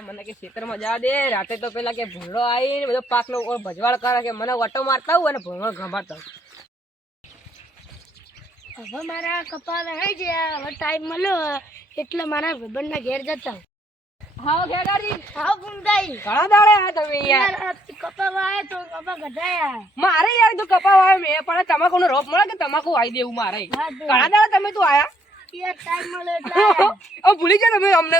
મને કે ખેતરમાં જા દે રાતે તો પેલા કે ભૂંડો આવી બધો પાકનો ભજવાળ કરે કે મને વટો મારતા હું અને ભૂંડો ગમાડતા હવે મારા કપા રહી ગયા હવે ટાઈમ મળ્યો એટલે મારા ભાઈબંધના ઘેર જતા હા ખેગાજી હા ગુંડાઈ ઘણા દાડે આયા તમે યાર કપા વાય તો કપા ગઢાયા મારે યાર તું કપા વાય મેં પણ તમાકુ નો રોપ મળે કે તમાકુ આવી દેવું મારે ઘણા દાડે તમે તું આયા યાર ટાઈમ મળ્યો એટલે ઓ ભૂલી ગયા તમે અમને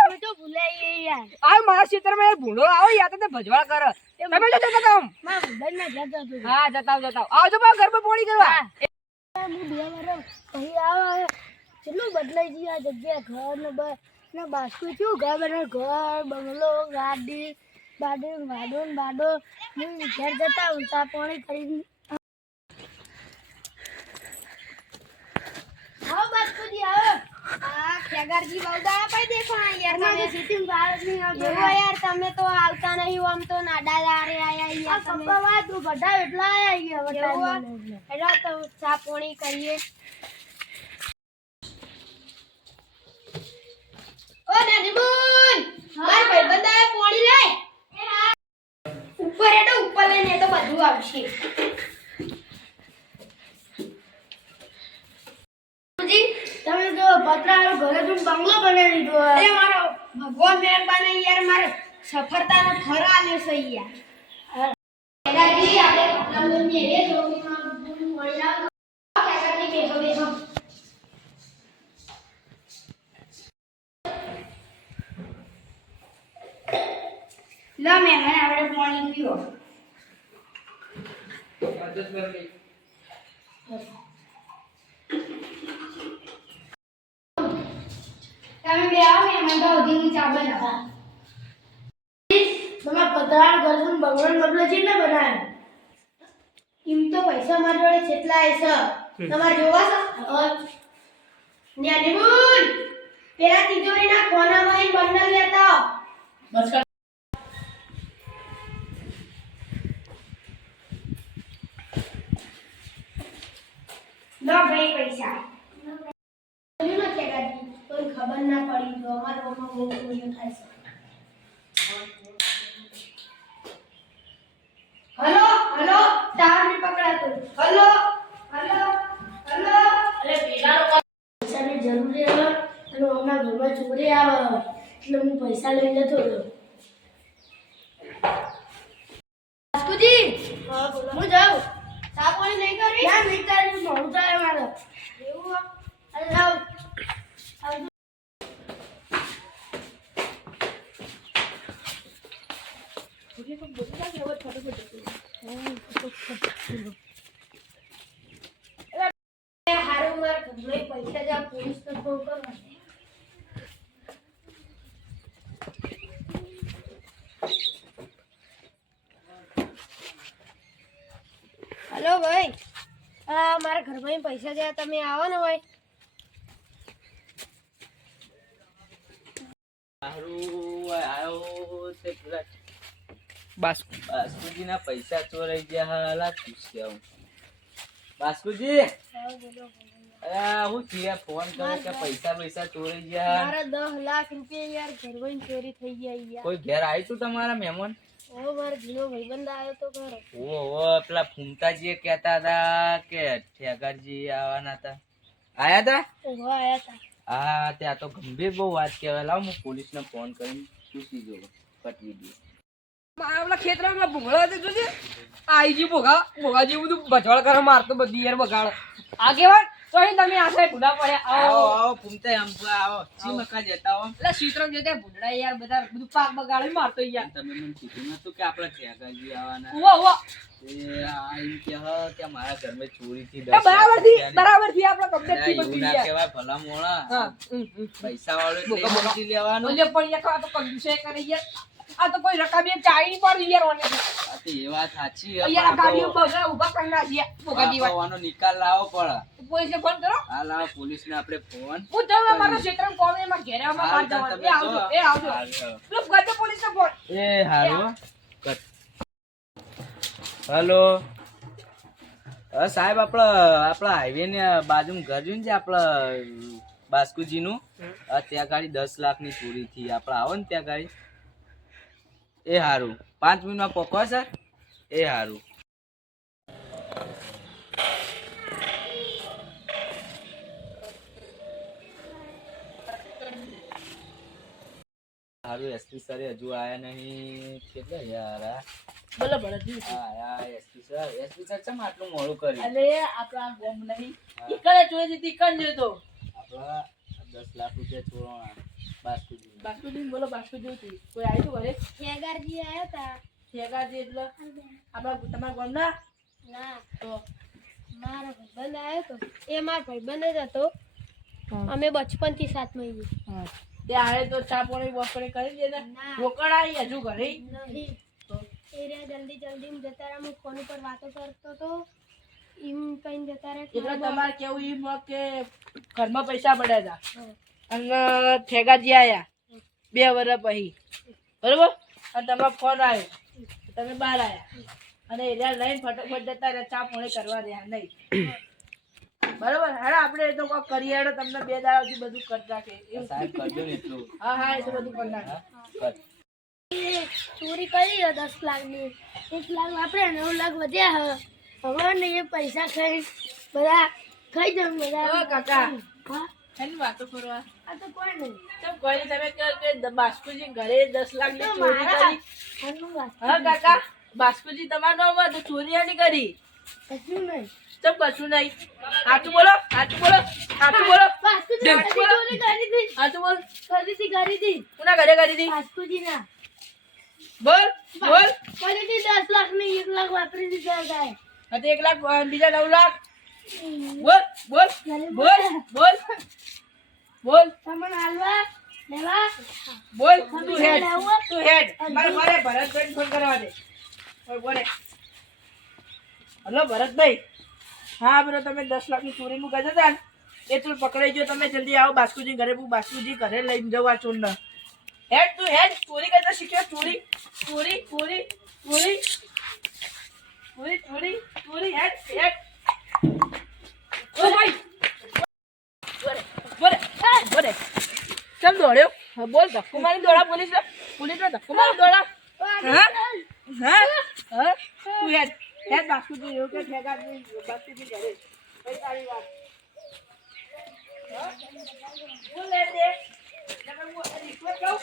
અમે તો ભૂલાઈ યાર આ મારા ક્ષેત્રમાં યાર ભૂંડો આવો યાર તો ભજવાળ કરે તમે જો જતા તમ મારા ભાઈબંધના જતા તું હા જતા આવજો બા ઘર પર પોણી કરવા હું 2 વર્ષ અહીં આવે કેટલું બદલાઈ ગયું આ જગ્યા ઘર ને બાસ્કુ છું ઘર બને ઘર બંગલો ગાડી બાડો હું ઘેર જતા હું ચા પાણી કરી આવો બાસ્કુજી આવો આ ખેગારજી બહુદા પાઈ દેખો યાર તમે સિટિંગ ભારત ની આવતો યાર તમે તો આવતા નહીં આમ તો નાડા દારે આયા યાર તમે કપવા તું ગઢા એટલા આયા ગયા એટલે તો ચા પાણી કરીએ ઓ નાની બોન માર ભાઈબંધ આયા પાણી લઈ ઉપર એડો ઉપર લઈને તો બધું આવશે તમે તો પતરાનો ઘરે તું બંગલો બનાવી દીધો અરે મારો ભગવાન મહેરબાની યાર મારે સફળતાનો ફળ આલ્યો છે યાર ખેગાજી આપણે કપડા લઈને રે જોગીમાં મળી આવ ખેગાજી બેસો લા મે આપણે પાણી પીઓ તમે બે આવો ને મને તો ઉધીની ચા બનાવો તમે પતરાળ ગરદન બગડન બગલો છે ને બનાવે એમ તો પૈસા મારા જોડે કેટલા છે તમારે જોવા છે ન્યાની બોલ પેલા તિજોરીના કોનામાં બંડલ લેતા બસ લો ભાઈ પૈસા ના ખેગાજી કોઈ ખબર ના પડી તો અમારા ઓમાં બહુ કોઈ થાય છે હલો ટાવર ને પકડાતો હલો અરે પીડાનો પૈસાની જરૂર છે અને અમારા ઘરમાં ચોરી આવે એટલે હું પૈસા લઈને જતો રહ્યો બાસ્કુજી હા બોલો હું જાઉં ચા પાણી નહીં કરી ના નહીં કરી મોડું થાય મારે એવું અરે જાઉં હારું માર ઘરમાં પૈસા જા પોલીસ ને ફોન કરવા હેલો ભાઈ મારા ઘરમાં પૈસા જાય તમે આવો ને ભાઈ બાસ્કુજી ના પૈસા ચોરાઈ ગયા હાલા પૂછ્યા બાસ્કુજી હું થયા ફોન કર્યો કે પૈસા ચોરાઈ ગયા મારા 10 લાખ રૂપિયા યાર ઘરમાં ચોરી થઈ ગયા યાર કોઈ ઘેર આવ્યું તું તમારા મહેમાન ઓ મારો જૂનો ભાઈબંધ આવ્યો તો ઘરે ઓહો પેલા ફૂમતાજી કહેતા હતા કે ઠેકરજી આવવાના હતા આયા હતા ઓહો આયા હતા હા ત્યાં તો ગંભીર બહુ વાત કહેવાય લાવ હું પોલીસને ફોન કરીને પૂછી જોઉં પટવી દઉં મારા ખેતરમાં ભૂંગળો હતો જોજે આઈજી ભોગા જેવું બધું ભજવાળ કરે મારતો બધી યાર બગાડ આગેવાન તો અહીં તમે આખા ભૂડા પડ્યા આવો ફૂમતા આમ આવો ચી મકા જતા આવો એટલે ક્ષેત્ર જતા ભૂંડા યાર બધા બધું પાક બગાડી મારતો યાર તમે મને કીધું નતું કે આપણે ઠેકરજી આવવાના ઉવા કે મારા ઘરમાં ચોરી થી બરાબર થી આપણે કમ્પ્લીટ થી બધી યાર કેવાય ભલા મોણા હા પૈસા વાળો એટલે લેવાનું ઓલે પણ યાર આ તો કંજુસે કરી યાર આ તો કોઈ રકાબી ચાઈ પર યાર ઓને એ વાત સાચી યાર ગાડીઓ બગા ઉભા કરી નાખ્યા બોગાડી વાત આનો નિકાલ લાવો પડે પોલીસને ફોન કરો હા લાવો પોલીસને આપણે ફોન હું તમે મારા ક્ષેત્રમાં કોમેમાં ઘેરામાં માર જવાનું એ આવજો તું ગજો પોલીસને ફોન એ હારો હેલો સાહેબ આપણા હાઈવે ને બાજુમાં ઘર જોઈને છે આપણા બાસ્કુજીનું ત્યાં ગાડી 10 લાખની ચોરી થી આપણે આવો ને ત્યાં ગાડી એ હારું 5 મિનિટમાં પકવો સર એ હારું હારું એસપી સર હજુ આયા નહીં કેટલા યાર બોલો ભરતજી એસપી સર ચમ આટલું મોડું કર્યું અલે આપણા ગોમ નહીં ઈકડે ચોરી હતી ઈકડ જતો આપણા 10 લાખ રૂપિયા ચોરાણા બાસ્કુજી બાસ્કુજી બોલો બાસ્કુજી હતી કોઈ આવ્યું ઘરે ઠેગારજી આયા તા ઠેકાજી એટલે આપણા તમારા ગામના ના તો મારો ભાઈબંધ આવ્યો તો એ મારો ભાઈબંધ જ હતો અમે બચપનથી સાથમાં છીએ તે આવે તો ચા પાણી બપોરે કરી દે ને ના. રોકડ આવી હજુ ઘરે નહીં એ રે જલ્દી જલ્દી જતા રહ્યા હું ફોન ઉપર વાતો કરતો તો એમ કઈ જતા એટલે રહ્યા તમારે કેવું એમ હોત કે ઘરમાં પૈસા પડ્યા હતા હા. અને ઠેકાજી આયા 2 વર્ષ પછી બરોબર અને તમારો ફોન આવ્યો તમે બહાર આયા અને એરિયા લઈને ફટાફટ જતા રહ્યા ચા પાણી કરવા રહ્યા નહીં બરોબર હેડો આપણે એ તો કોક કરીએ હેડો તમને 2 દાડાથી બધું કરી નાખે એવું. સાહેબ કરજો ને એટલું હા હા એ તો બધું કરી નાખે કર ચોરી કરી 10 લાખની 1 લાખ વાપરે 9 લાખ વધ્યા હવે ને એ પૈસા ખાઈ બધા ખાઈ જમ બધા ઓ કાકા હા એની વાતો કરવા આ તો કોઈ નહીં તો કોઈ નહીં, તમે કહો કે બાસ્કુજી ઘરે 10 લાખની તો ચોરી મારા કરી આનું વાત હા કાકા બાસ્કુજી તમારું નામ હતું ચોરી આની કરી કશું નહીં ચમ કશું નહીં સાચું બોલો સાચું બોલો સાચું બોલો વાસ્તુજી ચોરી કરી હતી સાચું બોલ કરી હતી કોના ઘરે કરી હતી વાસ્તુજી ના બોલ બોલ કરી હતી 10 લાખની 1 લાખ વાપરી દીધા હતા અને 1 લાખ બીજા 9 લાખ બોલ બોલ બોલ બોલ બોલ તમને હાલવા લેવા બોલ તું હેડ મારે મારે ભરતભાઈ ફોન કરવા દે ઓય બોલે હલો ભરતભાઈ હા બરો તમે 10 લાખની ચોરીનું કહેતા હતા ને એ તું પકડાઈ ગયો તમે જલ્દી આવો બાસ્કુજી ઘરે હું બાસ્કુજી ઘરે લઈને જવા ચોરને હેડ તું હેડ ચોરી કરતા શીખ્યો ચોરી ચોરી ચોરી ચોરી ચોરી ચોરી ચોરી હેડ હેડ ઓ ભાઈ બોલે બોલે બોલે કેમ દોડ્યો હા બોલ ધક્કો મારી દોડા પોલીસ ધક્કો મારી દોડા હા હા હા તું હેડ હેડ બાસ્કુજી એવું કે ઠેકા બાસ્કુજી ઘરે કઈ તારી વાત બોલ લે દે રિશ્વત કહું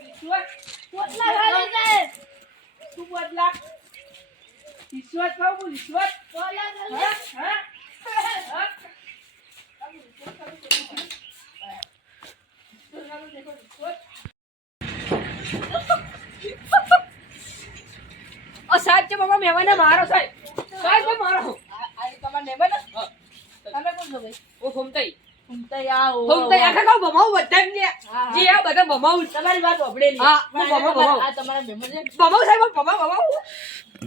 રિશ્વત પોટલા ખાલી જાય તું બદલા રિશ્વત કહું હું રિશ્વત પોટલા ખાલી હા હા હા ઓ સાહેબ છે બાબા મહેમાન મારો સાહેબ સાહેબ મારો આ તમારા મહેમાન તમે કોણ છો ભાઈ ઓ ફમતાઈ ફમતાઈ આખા ગાવ બમાવ બધા ને જી આ બધા બમાવ તમારી વાત ઓબડેલી હા હું બમાવ આ તમારા મહેમાન છે બમાવ સાહેબ બમાવ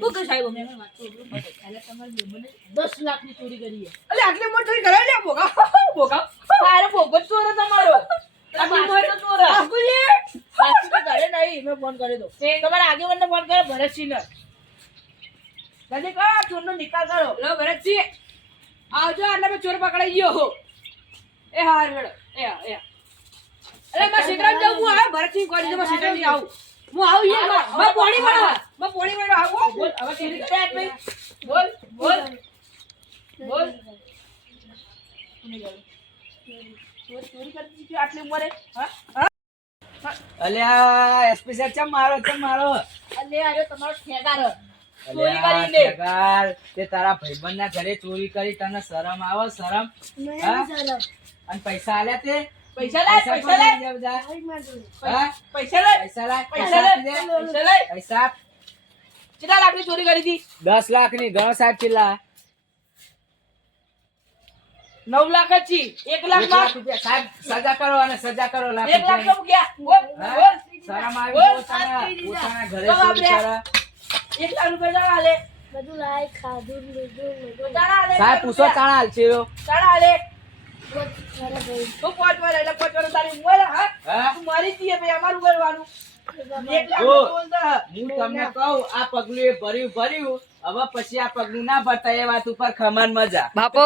તું કે સાહેબ મહેમાન વાત તો એટલે તમારા મહેમાને 10 લાખની ચોરી કરી છે અલે આટલી મોટી ચોરી કરાવી લે બોગા બોગા તારે બોગો ચોર તમારો બાસ્કુજી ઘરે નહીં મેં ફોન કરી દો તમારા આગેવાનને ફોન કરો ભરતસિંહ જલ્દી કરો ચોરનો નિકાલ કરો લો ભરતસિંહ આવજો આટલા મેં ચોર પકડાઈ ગયો હો એ હાર મેળો એ અરે મેં સીટરામ જાઉં હું આવ્યો ભરતસિંહ કોઈ માં સીટરામ આવું હું આવું યાર મેં પોણી મેળો આવો બોલ હવે કેવી રીતે ભાઈ બોલ બોલ બોલ ચોરી કરતી હતી આટલી ઉંમરે હા અલ્યા એસપી સાહેબ ચમ મારો અલે આજો તમારો ઠેકાર ચોરી અલ્યા, કરીને ઠેકાર, તે તારા ભાઈબંધના ઘરે ચોરી કરી તને શરમ આવે શરમ હા? અને પૈસા આલ્યા તે પૈસા લાય પૈસા લાય પૈસા બધા? પૈસા હા? પૈસા લાય પૈસા લાય, પૈસા પૈસા લાય આપી દે. પૈસા લાય પૈસા આપ. કેટલા લાખની ચોરી કરી હતી 10 લાખની ગણો સાહેબ ચિલ્લા 9 લાખ જ છી 1 લાખ 1 લાખ રૂપિયા સાહેબ સજા કરો અને સજા કરો 1 લાખ રૂપિયા. તો ગયા બોલ હા? બોલ શરમ આવી બોલ, પોતાના ઘરે તો ચોરી આપણે- કરે. 1 લાખ રૂપિયા ચાણા આલે બધું લાય ખાધું લીધું ચાણા આલે સાહેબ પૂછો ચાણા હાલશે એવો. ચાણા આલે મારા ભાઈ તું 5 વાર એટલે 5 વાર તારી ઉંમર હા હા? તું મારી દીએ ભાઈ અમારું કરવાનું 1 લાખ ઓ. બોલતા હું તમને કહું આ પગલું એ ભર્યું હવે પછી આ પગલું ના ભરતા એ વાત ઉપર ખમાન મજા બાપો